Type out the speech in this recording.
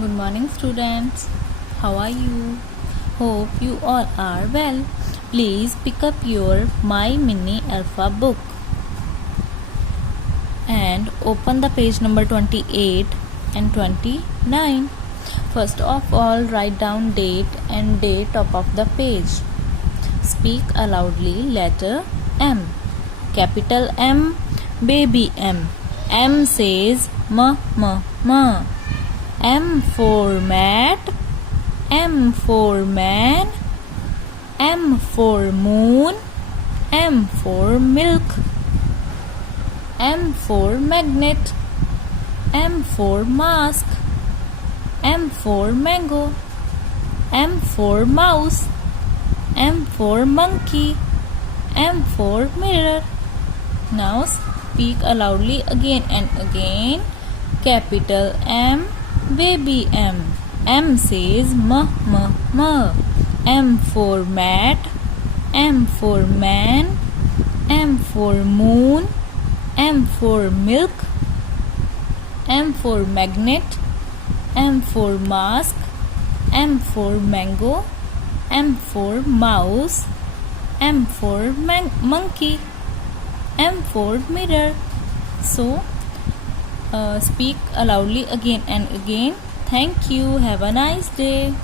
Good morning, students. How are you? Hope you all are well. Please pick up your My Mini Alpha book and open the page number 28 and 29. First of all, write down date and day top of the page. Speak aloudly letter M. Capital M, baby M. M says ma. M for mat, M for man, M for moon, M for milk, M for magnet, M for mask, M for mango, M for mouse, M for monkey, M for mirror. Now speak aloudly again and again. Capital M, baby M. M says ma. M for mat, M for man, M for moon, M for milk, M for magnet, M for mask, M for mango, M for mouse, M for monkey, M for mirror. So speak aloudly again and again. Thank you. Have a nice day.